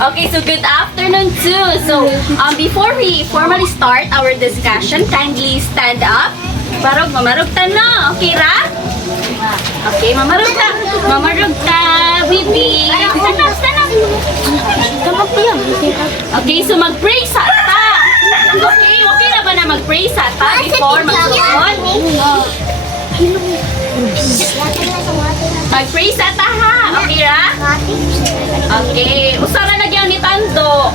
Okay, so good afternoon too. So, before we formally start our discussion, kindly stand up. Barog, mamarugta na. Okay ra? Okay, mamarugta. Mamarugta, bibi. Stand up, stand up. Okay, so mag-pray sa ta. Okay, okay na ba na mag-pray sa ta before mag-suot? Mag-pray sa ta ha. Okay ra? Okay, usara na gyud ni Tando.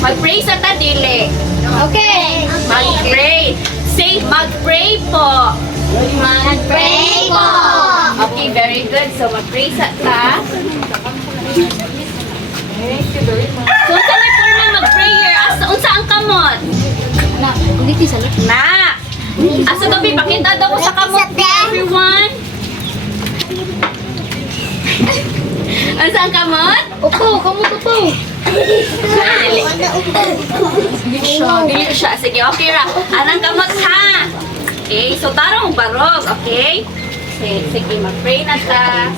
Mag-pray sa ta dili. Okay. Mag-pray. Say mag-pray po. Mag-pray po. Okay, very good. So mag-pray sa ta. So unsa may forma mag-prayer? Asa unsa ang kamot? Na, dito sa left. Na. Asa gabi pakita daw ko sa kamot everyone. Asa ang kamot? Upo, kamu upo. Dili. Dili siya. Sige, okay ra. Anang kamot ha. Okay, so tarong barog, okay? Sige, mag-pray na ta.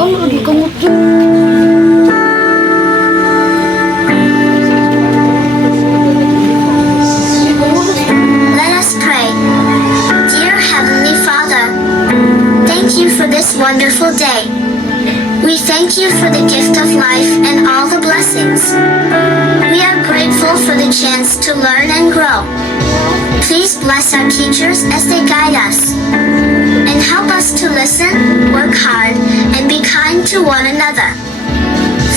Oh, lagi kamu Let us pray. Dear Heavenly Father, thank you for this wonderful day. We thank you for the gift of life and all the blessings. We are grateful for the chance to learn and grow. Please bless our teachers as they guide us. And help us to listen, work hard, and be kind to one another.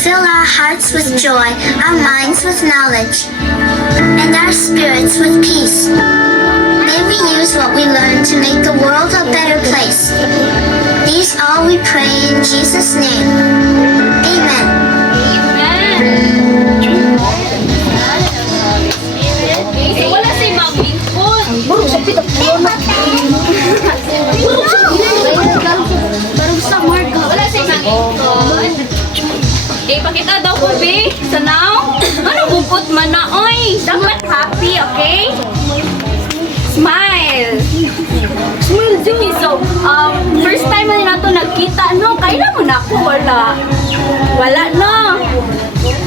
Fill our hearts with joy, our minds with knowledge, and our spirits with peace. May we use what we learn to make the world a better place. These all we pray in Jesus' name. Amen. Okay, so wala si Ma'am Lincoln. Barog sa pita. Barog sa marka. Wala si Ma'am Lincoln. Okay, pakita daw ko, be. So now, ano bukod man na, oy. Dapat happy, okay? Smile. Smile, sige. So, first time na nato nagkita, no? Kailan mo na ako? Wala. Wala, no?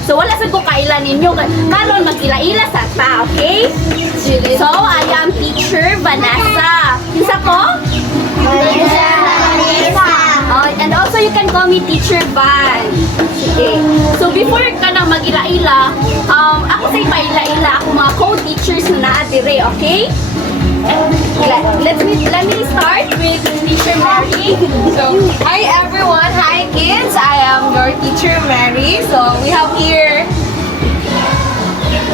So, wala sa ko kailan ninyo. Karon magila-ila sa ta, okay? So, I am teacher Vanessa. Isa ko? And also, you can call me Teacher Van. Okay. So, before ka na mag-ila-ila, ako sa'y paila-ila. Ako mga co-teachers na naatire, okay? Let me start with Teacher Mary. So, hi everyone, hi kids. I am your teacher Mary. So, we have here.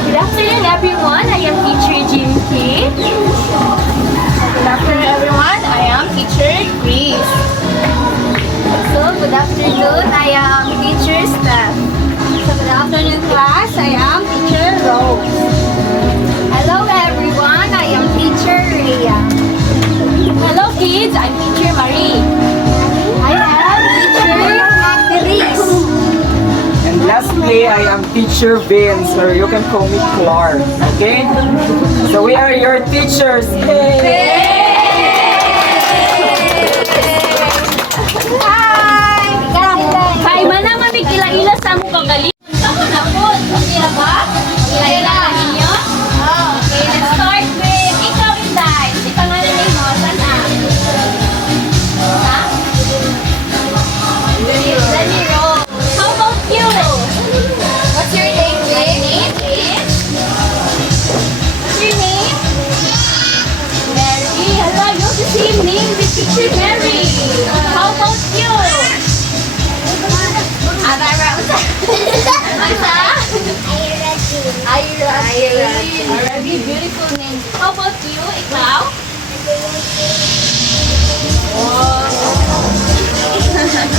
Good afternoon, everyone. I am Teacher Jimky. Good afternoon everyone. I am teacher Grace. So, good afternoon. I am Teacher Steph. So, good afternoon class. I am teacher Rose. Hello, everyone. I am Teacher Rhea. Hello, kids. I'm Teacher Marie. I am Teacher Therese. And lastly, I am teacher Vince, or you can call me Clark. Okay? So we are your teachers. Yay! Hi, manaman may kila-ila sa mo kagali. Ako na po. Okay na ba? Kila-ila ka ninyo? Okay, let's start with ikaw, Inday. Si pangalan ni mo, saan na? Ha? Danny Rose. How about you? What's your name, babe? My name is? What's your name? Mary. Hello, you have the same name with Teacher Mary. How about you? Ira. Already beautiful name. How about you, ikaw?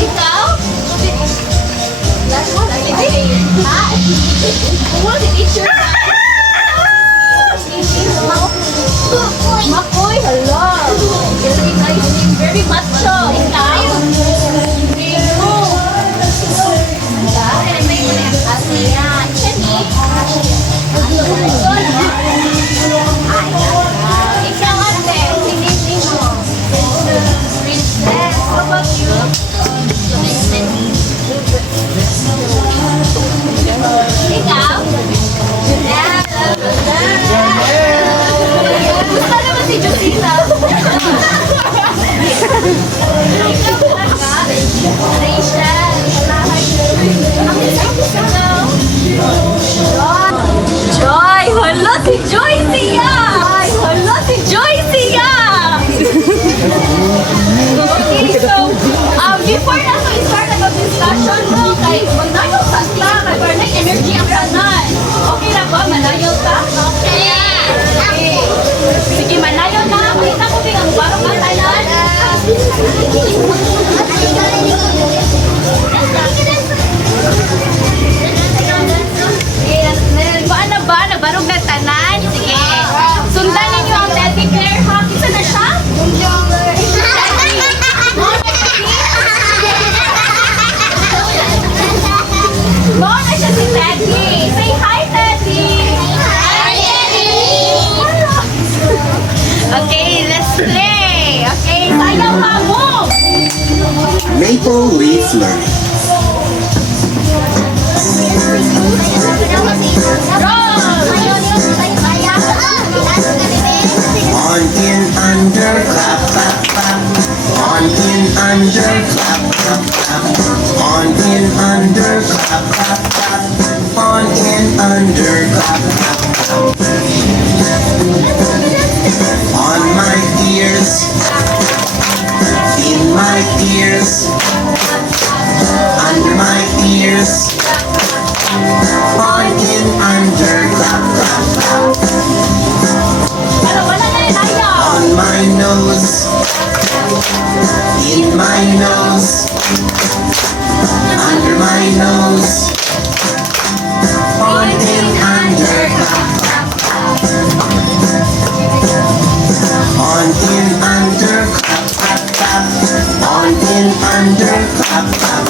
Ikaw? Last one, What is teacher? Makoy. Hello. Very nice name. Very macho. Ikaw? Asia. Chani. Ikaw, ate. Sinisi mo. Princess. How about you? Teddy. Say hi, Teddy. Okay, let's play. Okay, sayaw ka mo. Maple Leaf Learning. On in under clap clap clap. On in under clap clap clap. On in under clap clap clap. On in under clap clap clap. On my ears. In my ears. Under my ears. On in under clap clap clap. Wala na yun, ayaw. On my nose. In my nose. Under my nose. On in under clap clap clap. On in under clap clap clap. On in under clap clap clap.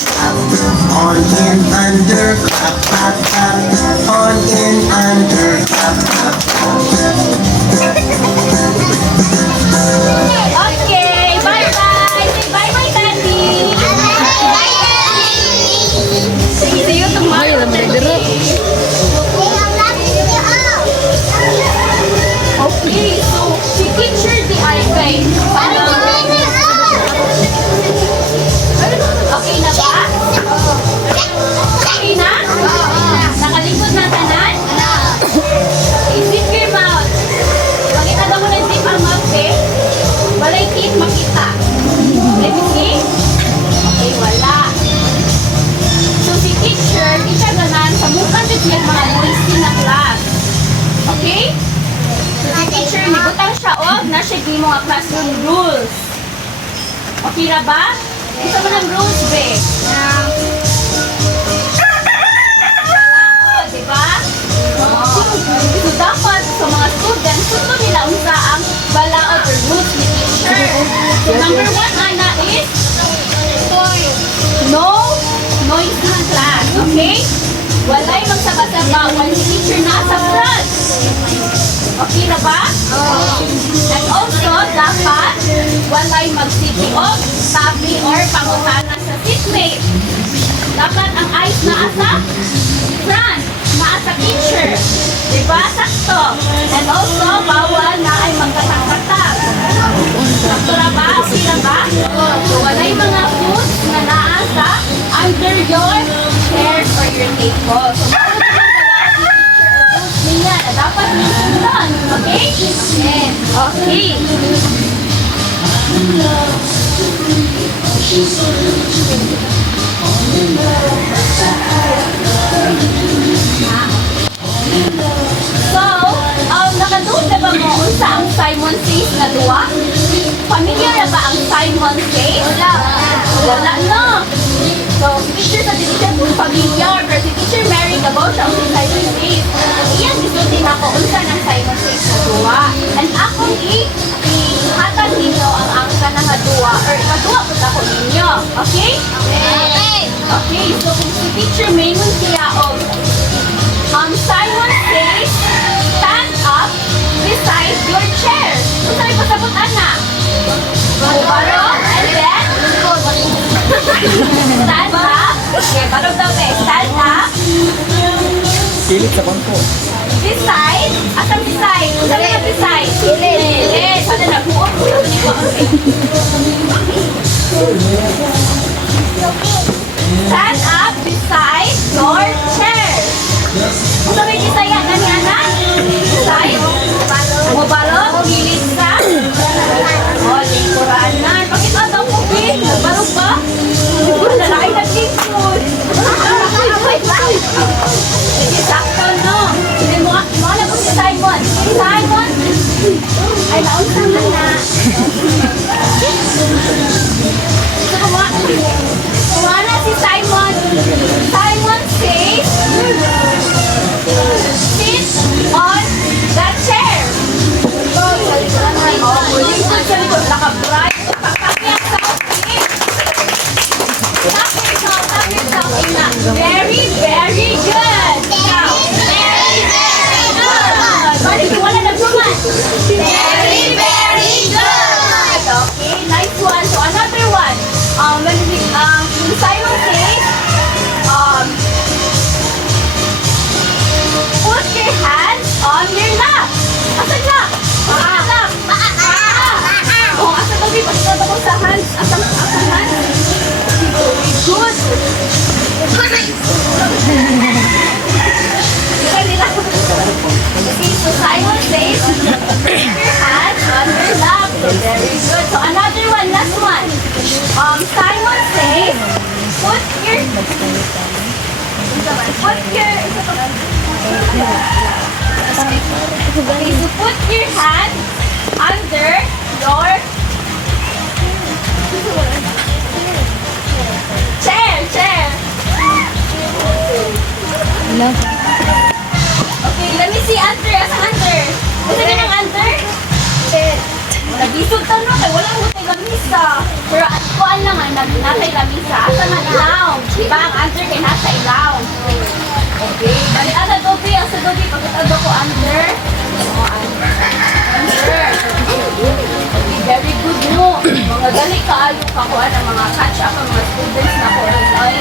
On in under clap clap clap. On in under clap clap clap. Okay, bye-bye. Say bye-bye, Teddy. See you tomorrow, Teddy. Okay, so si teacher di ay kay. Okay na ba? Okay na? Nakalikod na tanan? I-zip your mouth. Makita daw mo na-zip ang mouth eh. Walay teeth makita. Let me see. Okay, wala. So si teacher, di siya ganan sa mukha siya mga boys na class. Okay? So si teacher, nibutang siya na siya di mga classroom rules. Okay na ba? Isa mo ng rules, be. Wala, di ba? So dapat sa mga students, gusto nila unsa ang balaod or rules ni teacher. So number 1, Ana, is no noise in class, okay? Walay magsaba-saba when si teacher nasa front. Okay na ba? And also, dapat walay magsiti og tabi or pangutana sa seatmate. Dapat ang eyes naa sa front, naa sa teacher. Diba? Sakto. And also, bawal na ay magkatak-katak. Sakto na ba? Okay na ba? So, walay mga food na naa sa under your chairs or your table. So, niya na dapat sundan. Okay? Yes. Okay. So, nakaduod na ba mo unsa ang Simon Says na duwa? Familiar na ba ang Simon Says? Wala no. So, si teacher sa teacher familiar, pero si teacher Mary Gabaw siya ang Simon Says. Iyan, gusto din ako unsa ng Simon Says na duwa. And akong ihatag ninyo ang angka na nga duwa, or ikaduwa po ako ninyo. Okay? Okay. Okay, so kung si teacher Maymon siya og Simon Says, stand up beside your chair. Kung sa'yo pasabot, Ana? Baro, and then, stand up. Okay, baro daw eh. Stand up. Pilit sa konto. Beside. Asang beside? Saan na beside? Pilit. Saan na nagbuot? Stand up beside your chair. Kung sabi Bisaya, gani Ana? Beside? Mabalo? Pilit sa? O, lingkuranan. Bakit daw po, Bin? Nagbalog ba? Siguro na laking nag-lingkod. Sige, sakto, no? Hindi mo na po si Simon. Simon? Ay, naunsa ka na. So, kumain na si Simon. Simon says, Put your... Okay, so put your hand under your chair. Okay, let me see under. Asa under? Asa ka ng under? Nabisog ka no, kay wala mo tayo lamisa. Pero at kuan lang nga, natay lamisa. Asa nga ilaw? Diba ang under kay nasa ilaw? Okay, bali asa dobi, pagkatado ko under. Under. Okay, very good mo. Mga gali kaayo kakuha ng mga catch up ang mga students na ko. Okay?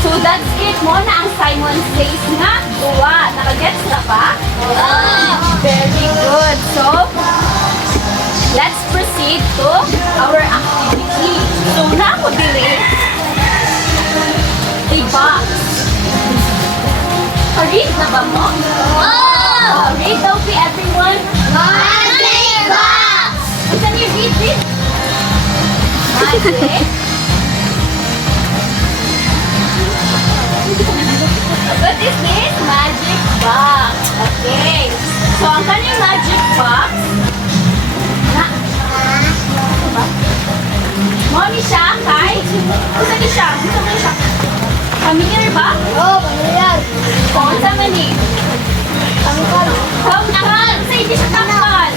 So that's it mo na ang Simon Says nga. Duwa, nakagets na ba? Very good. So, let's proceed to our activity. So, na ako dili a box. Read na ba mo? Read daw to everyone. Magic box! What's on your read? Magic. What is this? Magic box. Okay. So, ang kanyang magic box na Moni siya, kay? Gusto niya siya? Familiar ba? Familiar. Kung sa mani? Tangkal! Sa hindi siya tangkal!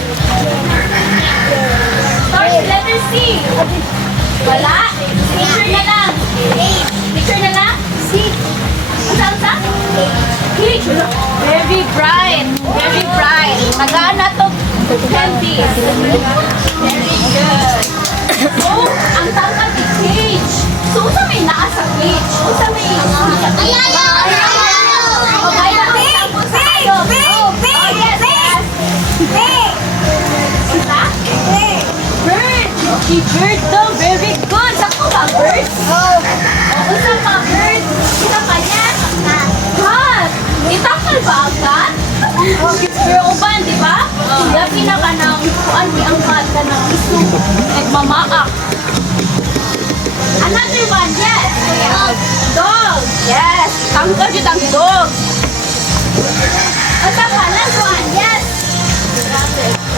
Start with letter C. Wala? Picture na lang. Picture na lang? C. Unsa? H. Very bright. Very bright. Tagaan na to candies. Very good. So, ang tangkal is H. So, unsa may naa sa H? Unsa may Si bird daw, very good. Ako ba, bird? Unsa pa, bird? Unsa pa niya? Cat. Itakal ba ang cat? Pero uban, di ba? Labi na ka ng kuan ang cat ka ng isu. Nagmamaak. Another one, yes. Dog. Yes. Tangkal yun ang dog. Unsa pa, last one, yes.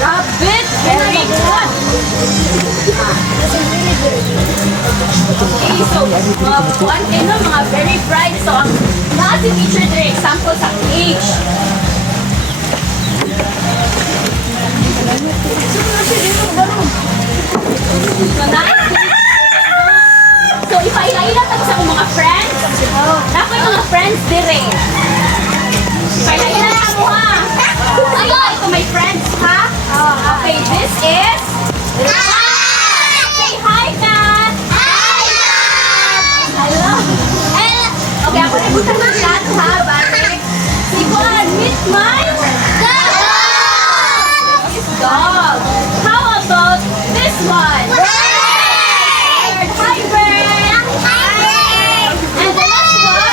Rabbit. Very good. Okay, so mga buwan kayo, mga very bright. So, ang lahat si teacher their example sa page. So, ipaila-ila tayo sa mga friends. Ako yung mga friends dire. Ipaila-ila na mo ha. Ayun, ito may friends ha. Okay, this is... Say hi, Kat! Hi, Dad! Hello! Okay, ako na ibutang ng Kat, ha? Balik. Siguan, meet my... Dog! How about this one? Bird! Hi, Bird! And the last one?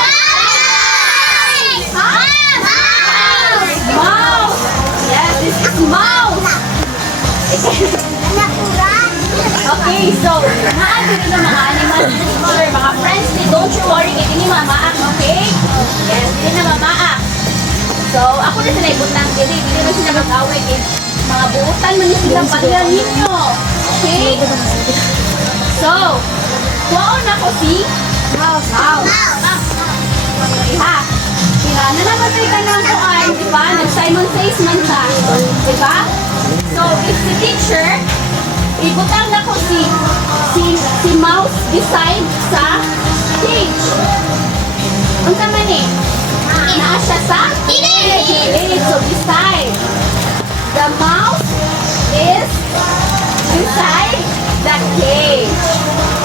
Mouse! Yes, this is mouse! Okay, so, naagin rin ng mga animals or mga friends ni don't you worry, hindi ni mamaak, okay? Yes, hindi na mamaak. So, ako na sila ibutang, hindi na sila mag-away, mga buutan man sila pala ninyo. Okay? So, kuwaon ako si Mouse. Okay ha? Sila, nanamatay ka ng kuwan, di ba? Nag-Simon Says man ka. Di ba? So, if the teacher, ibutang na ko si Mouse beside sa cage. Unsa man eh? Naa siya sa? Gilid. So, beside. The mouse is beside the cage.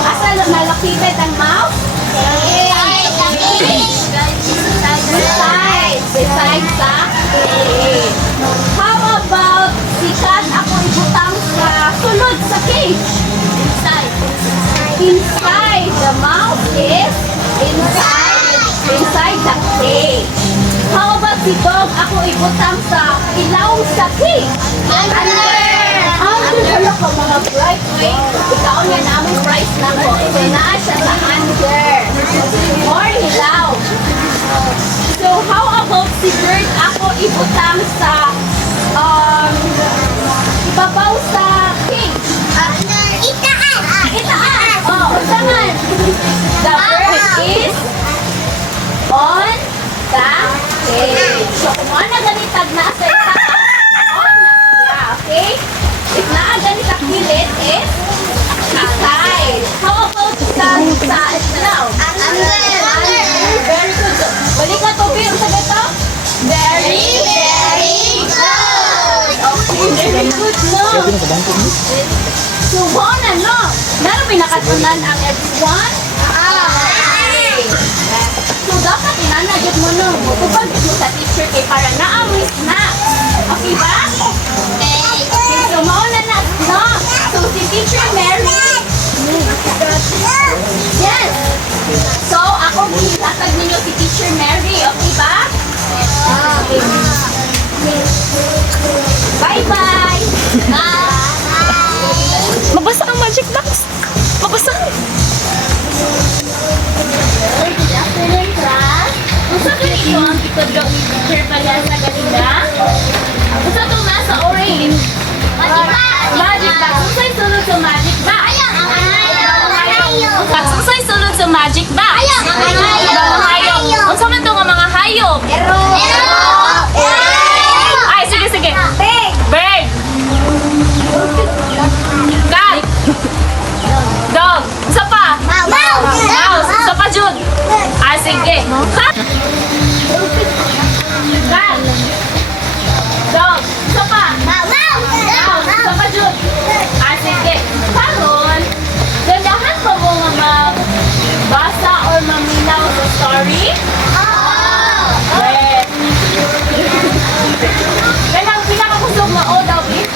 Asa nalakipit ang mouse? Beside the cage. Beside sa cage. How about si Kat ako ibutang sa sulod sa cage? Inside. The mouse is inside the cage. How about si Dog ako ibutang sa ilaw sa cage? Under. Wala ka mga bright wing. Ikaw nga namin price na ko. So naa siya sa under. More ilaw. So, how about si Bird ako ibutang sa ibabaw sa cage? Itaan! Oh, usaman! The bird is on the cage. So, kung ano ganitag na sa itaan, on na sila, okay? If naa ganitag kilit is aside. How about sa now? Very good. Balik ka to, Bir. Sa gato? Very good. Okay, very good, no? So, na, no? Meron may nakatunan ang everyone? Okay. So, dapat inanagit mo, no? Tupag mo sa teacher kay para naamoy snack. Okay ba? Okay, so mauna na, no? So, si Teacher Mary. Yes. So, ako ilatag ninyo si Teacher Mary. Okay ba? Okay. Bye-bye. Mabasa ang magic box. Mabasa. Good afternoon, class. Kung sa ganito ang kitodro ni Teacher Palyasa kanina, kung sa itong nasa orange, magic box. Kung sa'y sunod sa magic box. Kung sa'y sunod sa magic box. Kung sa man ito nga mga hayop. Ay, sige. Bird. Cat. Dog. Isa pa. Mouse. Isa pa, Jude. Ah, sige. Cat. Cat. Dog. Isa pa. Mouse. Isa pa, Jude. Ah, sige. Karon, gandahan pa mo nga magbasa or maminaw sa story? Yes. Ganang pinakakusog mo, oh, daw, please.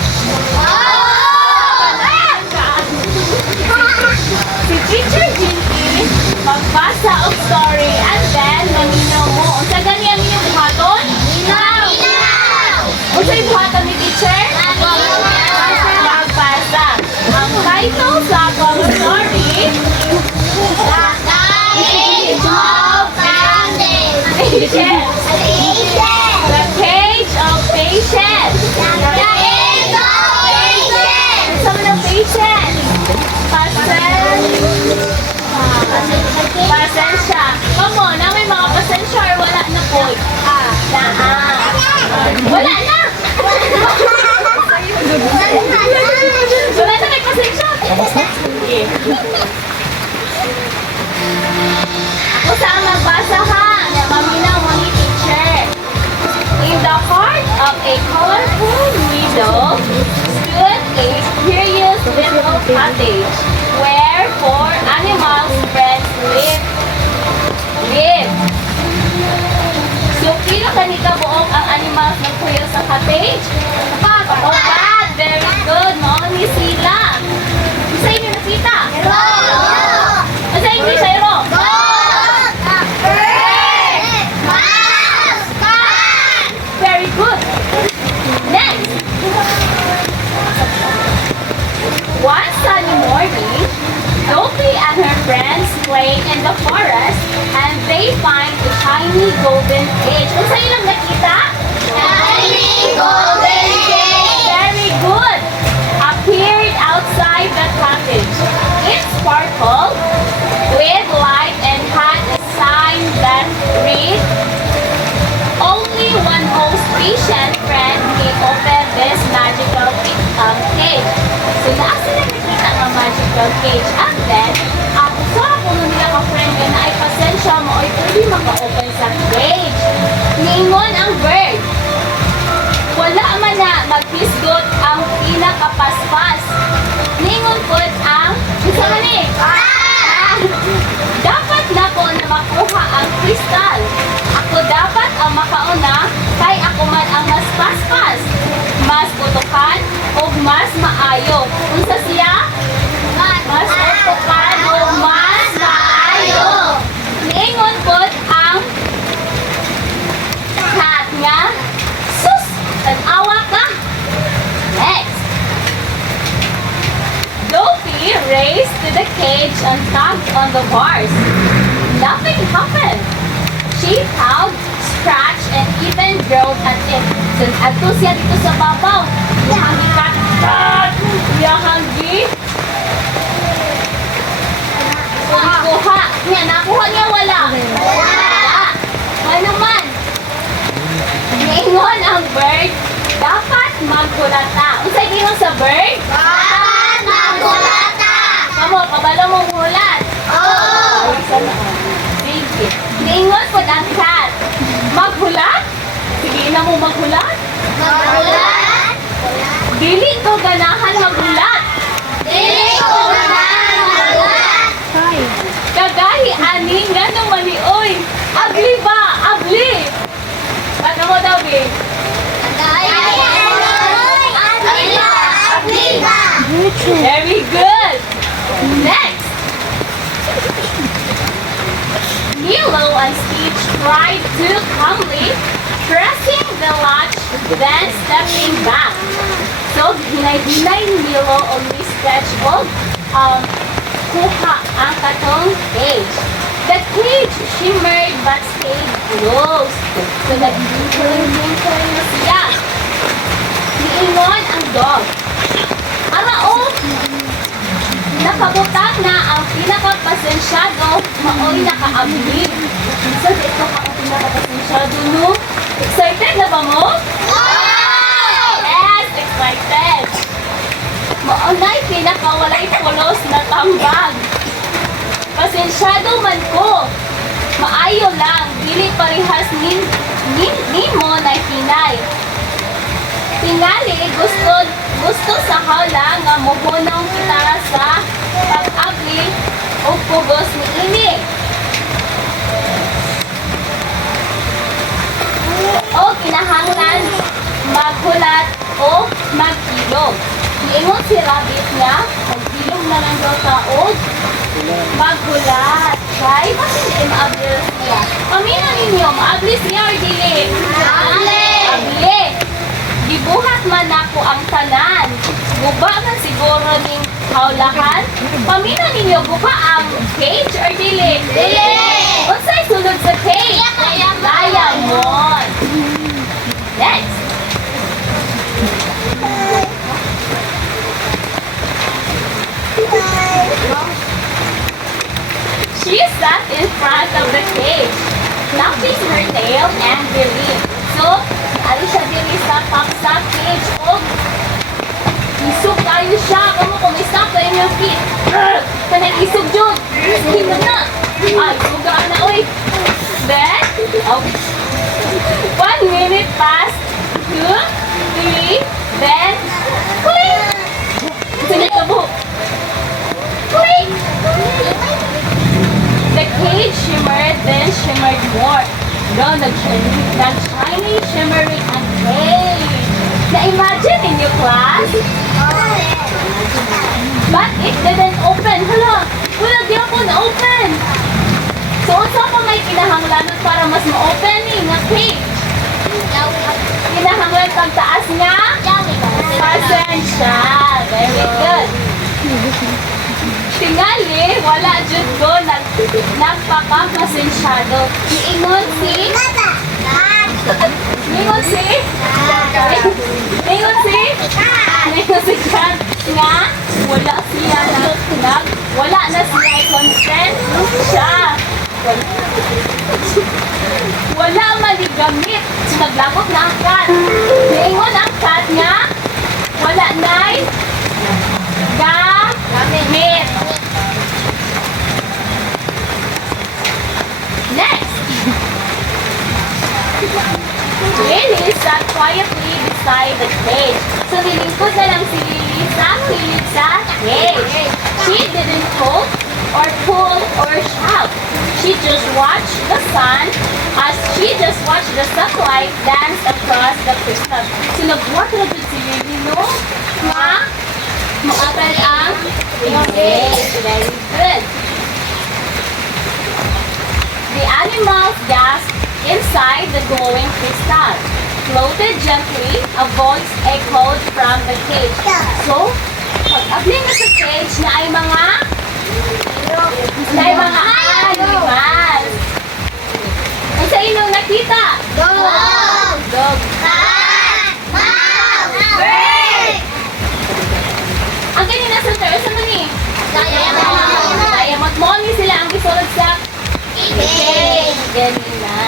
Si Teacher Jinky magbasa og story and then maminaw mo. Unsa gani ang inyong buhaton? Minaw! Unsa yung buhaton ni Teacher? Magbasa. Ang title sa akong story, The Cage of Patience. Sama ng patience. Pasensya. Kamo, na may mga pasensya or wala na po? Wala na! Wala na may pasensya? Sige. Ako saan magbasa ha? Maminaw mo ni teacher. In the heart of a colorful meadow stood a curious little cottage where four animal friends lived. So, pila kanita buong ang animals na kuyo sa cottage? Apat! Very good! Mauni sila! Isa inyo nakita? Isa inyo sa'yo? Very good! Next! One sunny morning, Sophie and her friends play in the forest and they find a tiny golden cage. Kung sa'yo lang nakita? Tiny golden cage! Very good! Appeared outside the cottage. It sparkled with light and had a sign that read, "Only one most patient friend may open this magical cage." So, nasa na nakita ang magical cage. And then, sa kung nila ka-friend ka na ay pasensya mo ay pwede maka-open sa cage. Ningon ang bird. Wala man na magpisgot ang pinakapaspas. Ningon po ang isa man eh. Dapat na ko na makuha ang kristal. Ako dapat ang makauna kay ako man ang mas paspas, mas putukan o mas maayo. Unsa siya? Mas putukan o mas maayo. Ningon po ang cat nga. Sus! Tanawa ka! Next! Sophie raced to the cage and tugged on the bars. Nothing happened. She She howled, scratched, and even growled at it. So, ato siya dito sa babaw. Iyahang ikatat! Iyahang kuha. Yan, nakuha niya wala. Wala. Ano man? Ingon ang bird, dapat magkulata. Unsay gingon sa bird? Dapat magkulata. Kamo, kabalo mong hulat. Oo. Sige. Ingon po ang cat. Maghulat? Sige na mo maghulat. Magkulat. Dili ko ganahan maghulat. Dili ko ganahan magkulat. Kagahi ani nga nung malioy. Abli ba? Abli. Ano mo daw, Bing? Very good. Next. Milo and Stitch tried to calmly, pressing the latch, then stepping back. So, hinay-hinay ni Milo o ni Stitch o kuha ang katong cage. The cage shimmered but stayed closed. So, nag-twinkle na siya. Niingon ang dog. Araw, nakabutang na ang pinakapasensyado, maoy nakaabli. So, ito ka ang pinakapasensyado, no? Excited na ba mo? Yes, excited. Maunay pinakawalay pulos na tambag. Pasensyado man ko. Maayo lang, dili parehas nimo na hinay. Tingali, gusto sa hala nga muhunong kita sa pag-abli o pugos ni ini. O kinahanglan maghulat o magkilog. Iingon si Rabbit niya, magkilog na lang daw taod. Maghulat. Kay, bakit hindi maablis niya? Pamina ninyo, maablis niya or dili? Abli. Gibuhat man ako ang tanan. Guba man siguro ning haulahan. Pamina ninyo, guba ang cage or dili? Dili. Unsay sulod sa cage? Diamond. Next. She sat in front of the cage, flapping her tail and believed. So, ali siya dili sa paksa cage o isog tayo siya. Kamu kung isang tayo yung feet. Kanang isog dyan. Isog na. Ay, sugaan na, oy. Then, okay. 1 minute passed. 2, 3, then, kuling! Sinit ka buhok. Kuling! The cage shimmered, then shimmered more. No, nag-shiny, shimmering ang cage. Na-imagine ninyo, class? But it didn't open. Hala, wala di ako na-open. So, unsa pa may kinahanglanon para mas ma-open nga cage? Kinahanglan kang taas nga? Pasensya. Very good. Tingali, wala jud ko nagpakapasensyado. Iingon si? Iingon si? Iingon si? Iingon si Kat nga wala siya wala na siya consent siya. Wala maligamit. Naglabot na ang cat. Iingon ang cat nga wala na'y gamit. Next! Lily sat quietly beside the cage. So, nilingkod na lang si Lily sa kilid sa cage. She didn't poke or pull or shout. She just watched the sun sunlight dance across the crystal. So, nag-work na dun si Lily, no? Ma? Makapal ang English. Very good. The animals gasped inside the glowing crystal. Floated gently, a voice echoed from the cage. So, pag-abli na sa cage na ay mga animals. sa inyong nakita? Dog. Dog. Cat. Mouse. Bird. Ang kanina sa third, saan man ni? Diamond. Mo ni sila ang gisulod sa Pig. ganina.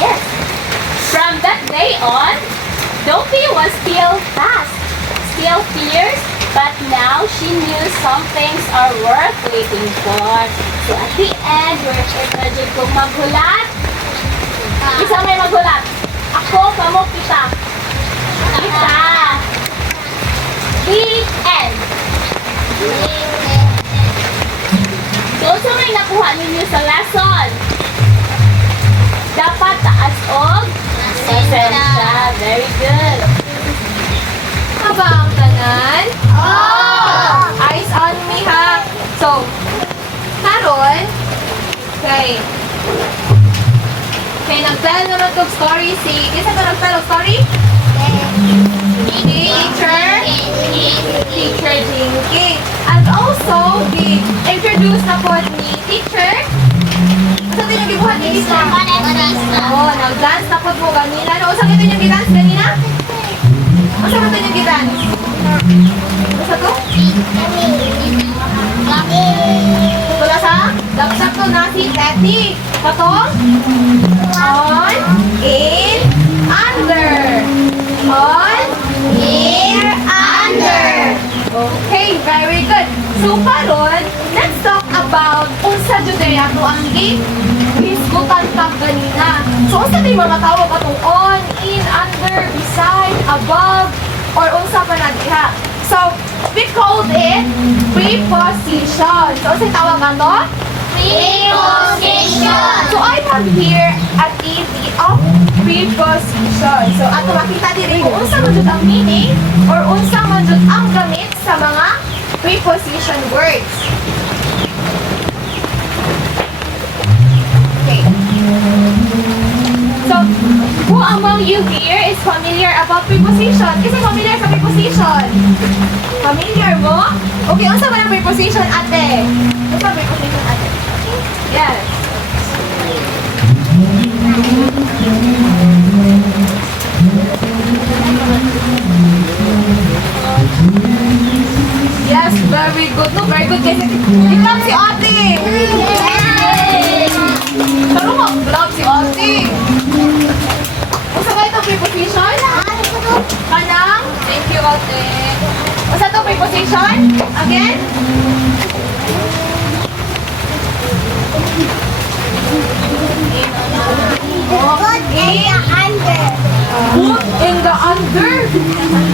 Yes. From that day on, Dopey was still fast, still fierce, but now she knew some things are worth waiting for. So at the end, we're excited kung maghulat. Isa may maghulat. Ako, kamo, kita. Kita. The end. So, sa may nakuha ninyo sa lesson, dapat taas og pasensya. Very good. Aba ang tanan? Oh. Eyes on me ha. So, karon, kay nagtell naman tong story si, isa ka nagtell og story? Teacher Jinky. And also, introduce na po ni teacher. Asa din yung gibuhat ni teacher? Oo, nag-dance na po mo ganina. Ano, saan ito yung gidance ganina? Asa ito yung gidance? Asa to? Wala sa? Dapsap to na si Betty. Katong? On, in, under. On, in, under. Okay, very good. So, karon, let's talk about unsa judea to ang hisgutan kag ganina. So, unsa di mga tawag atong on, in, under, beside, above, or unsa pa na diha. So, we called it preposition. So, unsa tawag ano? Preposition. So, I have here at the of preposition. So, ato makita diri kung unsa man jud ang meaning or unsa man jud ang gamit sa mga preposition words. Okay. So, who among you here is familiar about preposition? Kasi familiar sa preposition. Familiar mo? Okay, unsa man ang preposition, ate? Unsa ang preposition, ate? Yes. Yes, very good. No, very good. Kasi ikaw si ate. Pero mag-vlog si ate. Usa ka itong preposition? Kanang? Thank you, ate. Usa itong preposition? Again? Put in the under. Put in the under.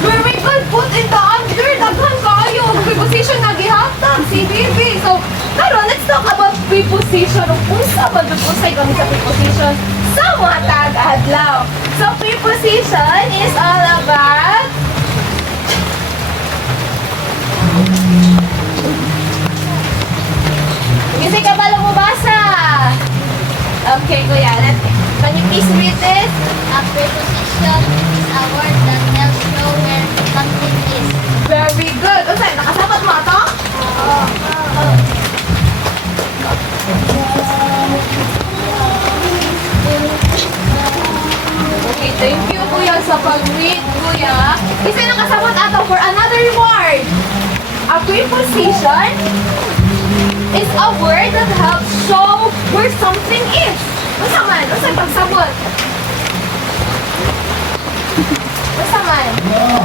Very good. Put in the under. Daghan kayo. Preposition na gihatag si Bibi. So, karon let's talk about preposition. Unsa ba jud unsay gamit sa preposition sa mga taga-adlaw. So, preposition is all about kasi kabalo mo basa. Okay, kuya. Can you please read this? A preposition is a word that tells you where something is. Very good. Unsay nakasabat mo ato? Okay, thank you kuya sa pag-read, kuya. Isa nakasabot ato for another word. A preposition is a word that helps show where something is. Unsa man? Unsa pagsabot? Unsa man?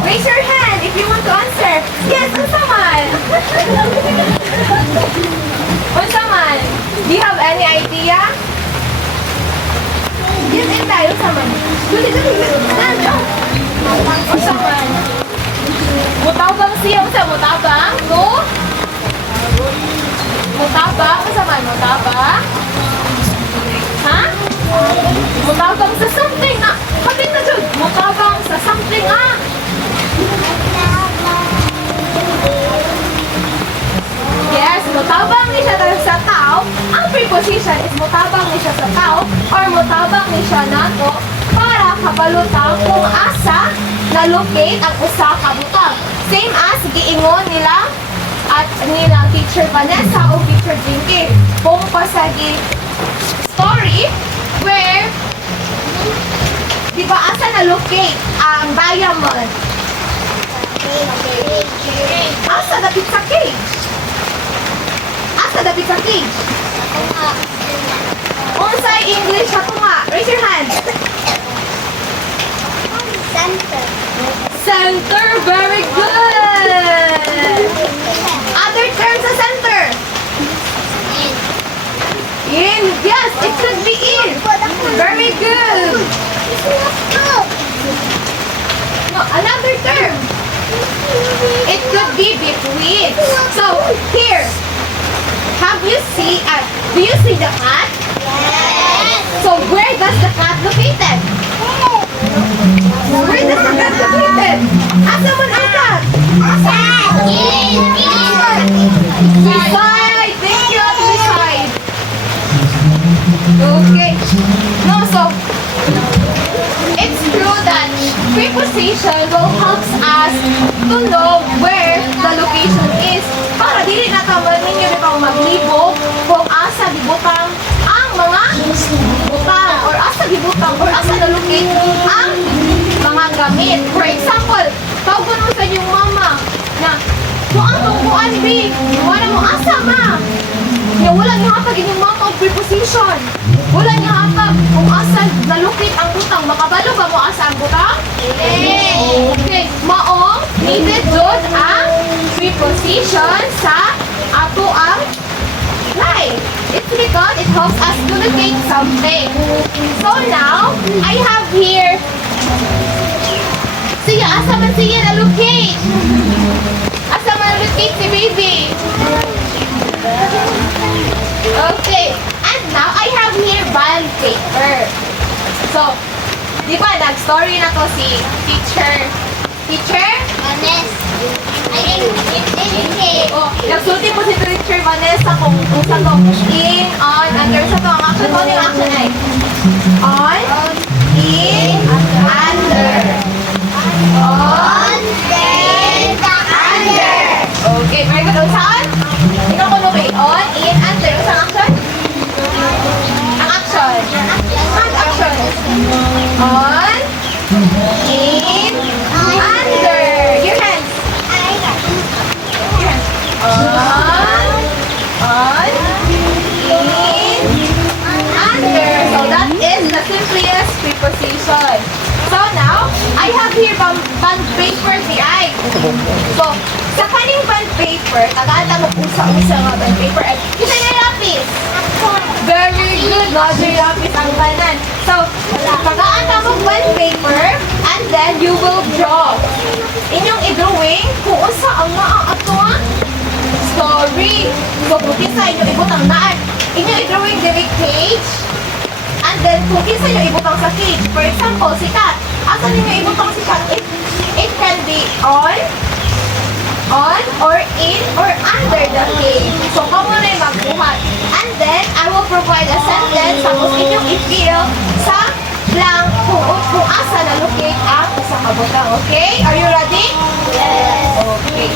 Raise your hand if you want to answer. Yes, unsa man? Unsa man? Do you have any idea? Yes, Inday, unsa man? Dali. Stand up. Unsa man? Mutabang siya. Unsa mutabang? No? Mutabang? Unsa man? Mutabang? Ha? Mutabang sa something na. Kapit na dyan. Mutabang sa something ah. Yes, mutabang ni siya sa tao. Ang preposition is mutabang ni siya sa tao or mutabang ni siya nato para kabalutang kung asa na locate ang usa ka butang. Same as giingon nila at nila Teacher Vanessa o Teacher Jinky kung pasagi story where di ba asa na-locate ang diamond? Asa dapit sa cage? Asa dapit sa cage? Unsay English ato nga? Raise your hand. Center, very good. Other term sa center. In, yes, it should be in. Very good. No, another term. It could be between. So, here. Have you seen, do you see the cat? Yes. So, where does the cat located? Where does the cat located? Asa man ang cat? Beside. Thank you, at beside. Okay. No, so, it's true that preposition will help us to know where the location is. Para dili na tawag ninyo di ba maglibo kung asa gibutang ang mga butang or asa gibutang or asa nalukit ang mga gamit. For example, tawag mo sa inyong mama na kuan tungkuan bi, wala mo asa ma. Ya wala niya hatag inyong mama og preposition. Wala niya hatag kung asa nalukit ang butang. Makabalo ba mo asa ang butang? Okay, maong needed jud ang preposition sa ato ang life. It's because it helps us to locate something. So now, I have here siya, asa man siya na-locate? Asa man na-locate si baby? Okay, and now I have here bond paper. So, di ba, nag-story na to si teacher? Oh, nagsulti po si Teacher Vanessa kung sa to in, on, under, sa to. Ang action ko yung action ay on, in, under. On, in, under. Okay, very good. Saan? Tingnan ko nung on, in, under. Saan action? Ang action. Ang action. On, in, under. Your hands. On, in, under. So that is the simplest preposition. So now, I have here band paper behind. So, sa kaning band paper, tagaanta mo usa-usa nga band paper. At kita na lapis. Very good. Roger lapis ang kanan. So, tagaanta mo band paper and then you will draw. Inyong i-drawing kung usa ang ato nga story. So, kung kisa inyong ibutang naan. Inyong i-drawing the page. And then, kung kisa nyo ibutang sa cage, for example, si cat, asa ninyo ibutang si cat? It can be on, or in, or under the cage. So, kamo na yung magbuhat. And then, I will provide a sentence, tapos inyong i-fill sa blank kung asa na-locate ang isang kabutang. Okay? Are you ready? Yes. Okay.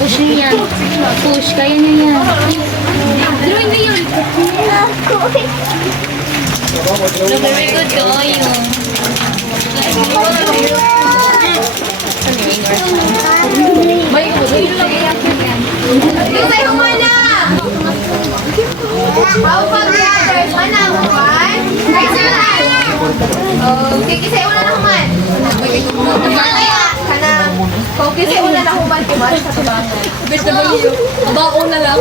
Push niya yan. Push, kaya niya yan. Drawing na yun. Very good, Goyo. Kisay mo na! How about the others? Mana mo ba? Raise your Okay, kasi una na human. Kaya, kanang, okay, kasi una na human, kuman sa tubangan. Baon na lang.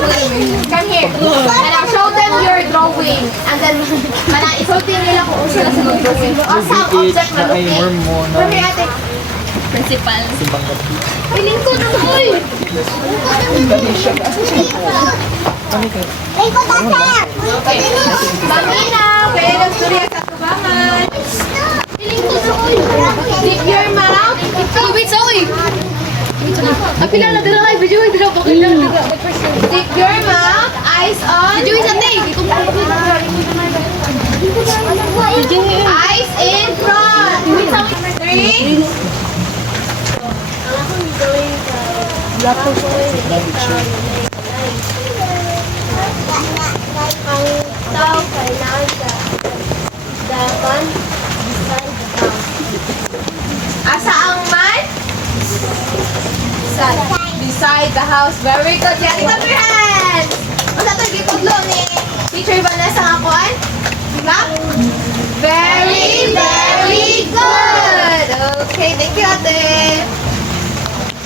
Come here. Kanang, show them your drawing. And then, kanang, isultin nila kung sila sa drawing. O, sa object na looking. Come here, ate. Principal. Piling ko na, uy! Okay. Mamina, kaya lang surya sa tubangan. Piling ko na, uy! Dip your mouth. Wait, sorry. Apila na dira ay video dira pa kaya dira. Dip your mouth. Eyes on. Video is ate. Eyes in front. 3. Asa ang man? Beside the house. Very good. Yan, clap your hands. Asa ito gipudlo ni Teacher Vanessa nga kuan? Clap. Very, very good. Okay, thank you, ate.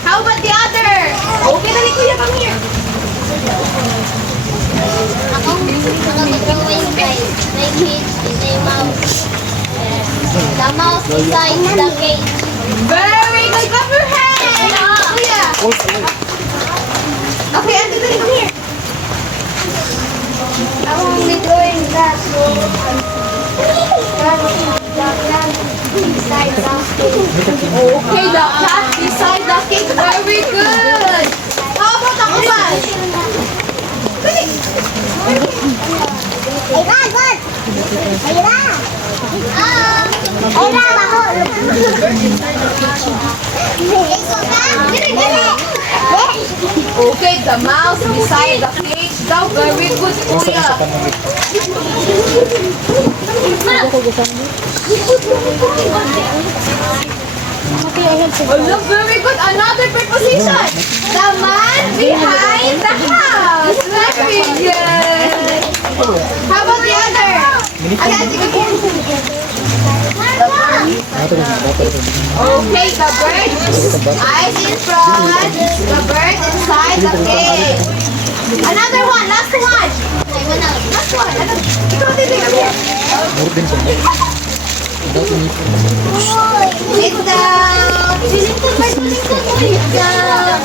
How about the other? Okay, dali kuya, come here. The mouse beside the cage. Very good. Clap your hands. Kuya. Okay, ate, dali, come here. I won't be doing that. Beside the cage. Okay, the cat beside the cake. Very good. How about ako ba? Dali. Okay, the mouse beside the cage. Daw, very good, kuya. Oh, look, very good. Another preposition. The man behind the house. Very good. How about the other? Okay, the bird. Eyes in front. The bird inside the cage. Another one. Last one. Last one. Ikaw, Titi, come here. Sit down. Sit down.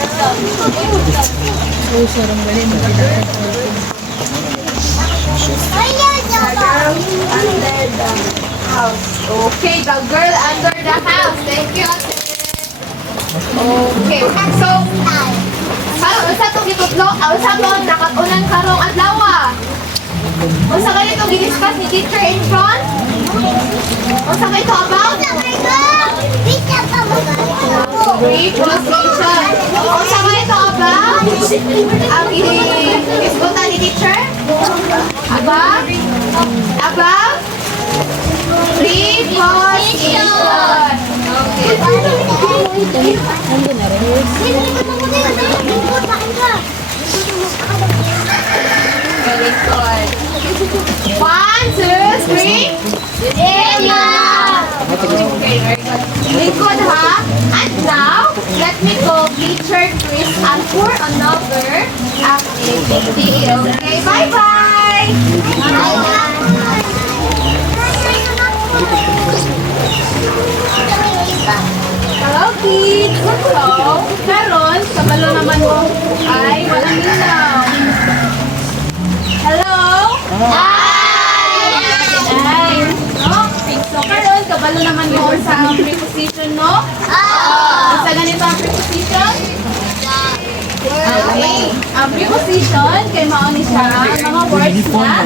Okay, the girl under the house. Thank you, ate. Okay, so, usa to gitudlo, usa to nakatunang karong adlaw. Usa kayo to gidiscuss ni teacher in front? Usa kayo to about? Preposition. Usa kayo to about? Ang isbutan ni teacher? About? About? Preposition. Very good. 1, 2, 3. Yeah. Okay, very good. Very good, ha? And now, let me go teacher Chris and for another activity. Okay, bye-bye. Hello, kids. So, karon, kabalo naman mo ay walang ilaw. Hello? Hi! No? So, karon, kabalo naman mo sa preposition, no? Sa ganito ang preposition? Okay. Ang preposition, kay mauni siya, mga words na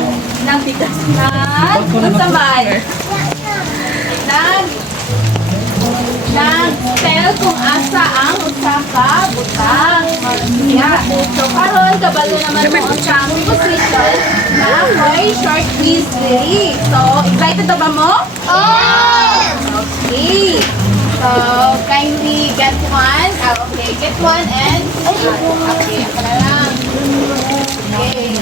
nag-tell kung asa ang usa ka butang. Yeah. So, karon kabalo naman mo ang sa preposition na ako'y short quiz diri. So, excited na ba mo? Okay. So, kindly get one. Okay, get one and okay, ako na lang. Okay.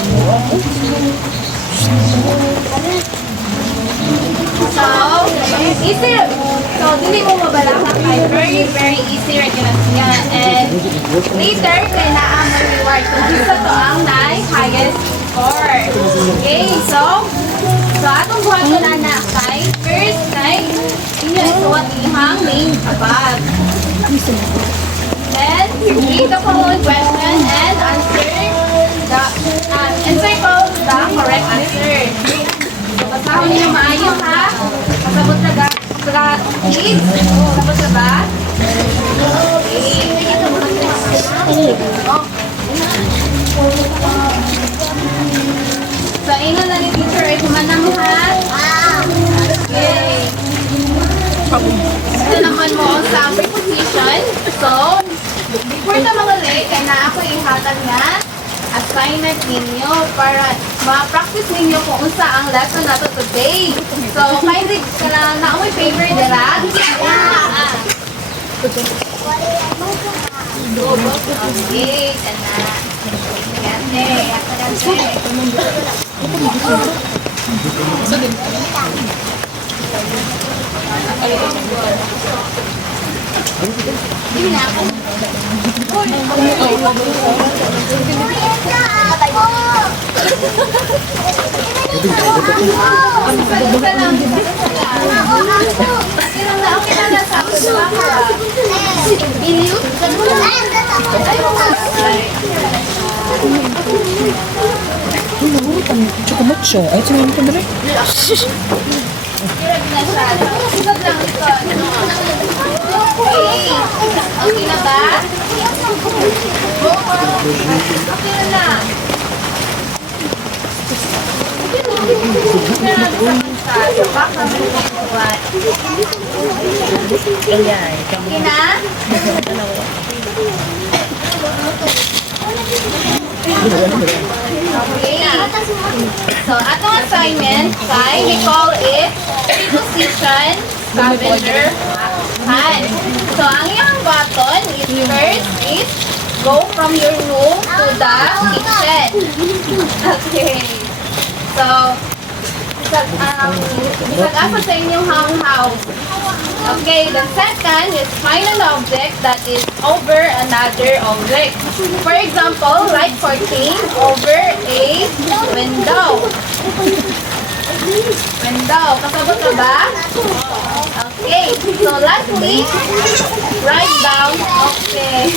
So, Easy. So, dili mo mabalaka kay very, very easy ra gyud siya. And later, kay naa mo reward. So, isa to ang highest score. Okay, so atong buhaton na kay first kay inyo isuot ihang main abag. Then, read the following question and answer encircle the correct answer. So, basahon niyo maayo ha. Kasabot na kids. Kasabot na ba? Okay. So, ingon na ni teacher ay kumanang ha. Okay. Ito naman mo sa preposition. So, before na magulit, kaya na ako ihatag na assignment ninyo para ma-practice ninyo kung unsa ang lesson nato today. So, kindly ka na amoy paper dira. Okay, kana. Okay na ba? Okay na. Okay na? Okay. So, atong assignment, we call it preposition scavenger hunt. So, ang iyong button is first is go from your room to the kitchen. Okay. So, isag-asa sa inyong house. Okay, the second is find an object that is over another object. For example, write 14 over a window. Window. Kasabot na ba? Okay. So, lastly, write down. Okay.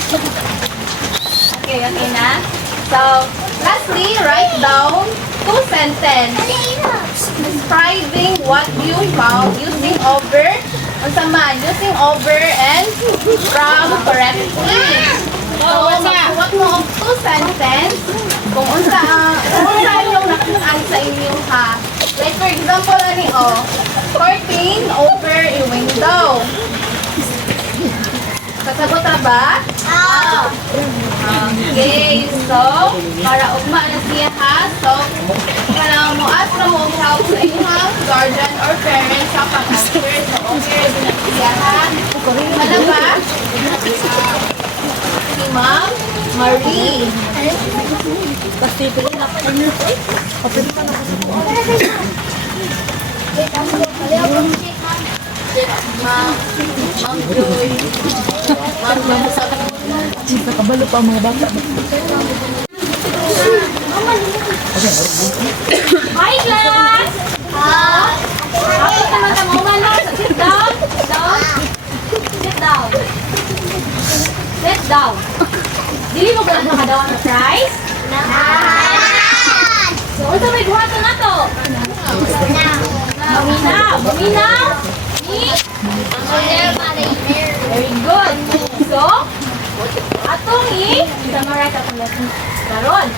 Okay na. So, lastly, write down 2 sentences describing what you found using over, using over and from correctly. So, magbuhat mo ang 2 sentences kung unsa yung nakuhaan sa inyo ha. Like for example, 14 over a window. Kasabot na ba? Okay, so, para ugma na siya ha. So, kailangan mo ask na mo help sa inyong guardian or parents sa pag-answer. So, okay, rin na siya ha. Ano ba? Si Ma'am Marie. Ma'am Joy. Kabalo pa ang mga bata. Hi, class! Ako naman ang umano. Sit down. Sit down. Sit down. Dili mo ba nakadawa ng prize? So, unsa may buhaton na to? Maminaw. Very good. So, atong i-summarize atong lesson karon.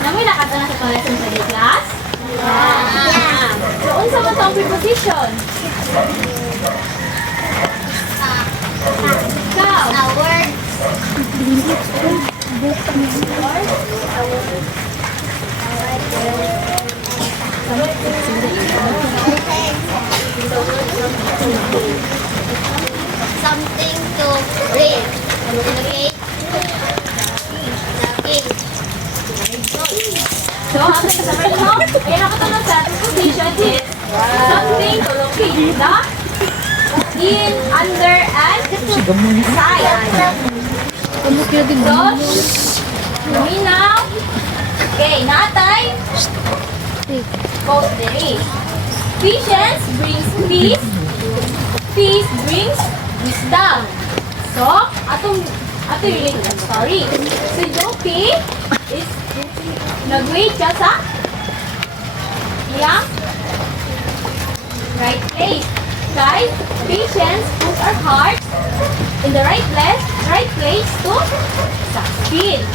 Namoy nakata na sa lesson sa di class? Yeah. So, unsa man tong preposition? So, after the first half, kaya nakatanong sa ating position is something to locate the in, under, and side. So, minaw. Okay, natay. Both day. Patience brings peace. Peace brings wisdom. So, atong yung story. Si Jopi is nag-wait ka sa iyang right place. Guys, patience puts our hearts in the right place to succeed.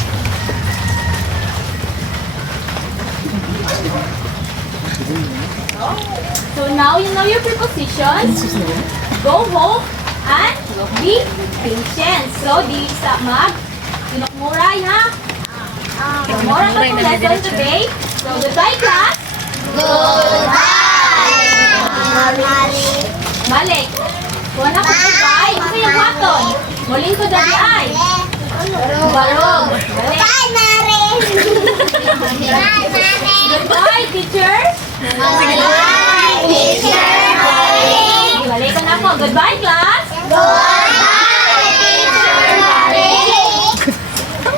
So now you know your prepositions. Go home and be patient. So di sa sinukmuray ha. Mura ka itong lesson today. So goodbye class. Balik. Kuha na ko goodbye. Kasi yung waton. Muling ko dali ay. Barog. Balik. Goodbye teachers. Balik ko na po. Goodbye class.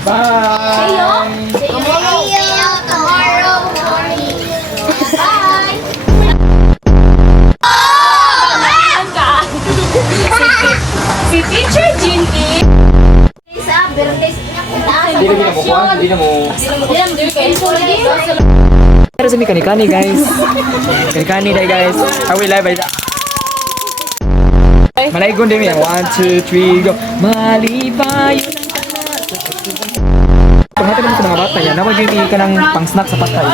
Bye! See you tomorrow morning. Bye. Si Teacher Jinky sa birthday Hindi na ginamukuha, hindi na mo. Pero sa may kanikani guys. Kanikani dahil guys. Are we live by Malaigon din yan. 1, 2, 3, go. Malipayo ng Panghatid naman sa mga bata niya, nawag ka ng pang-snack sa patay.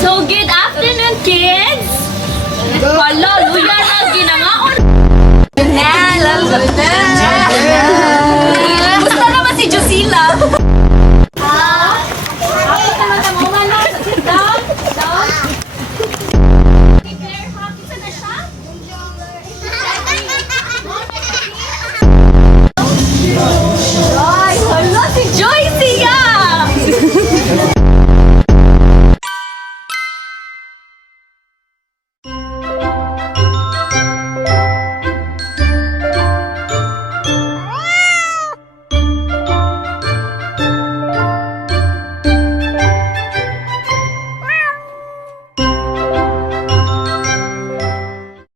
So, good afternoon, kids! Hala, luya na, ginangaon!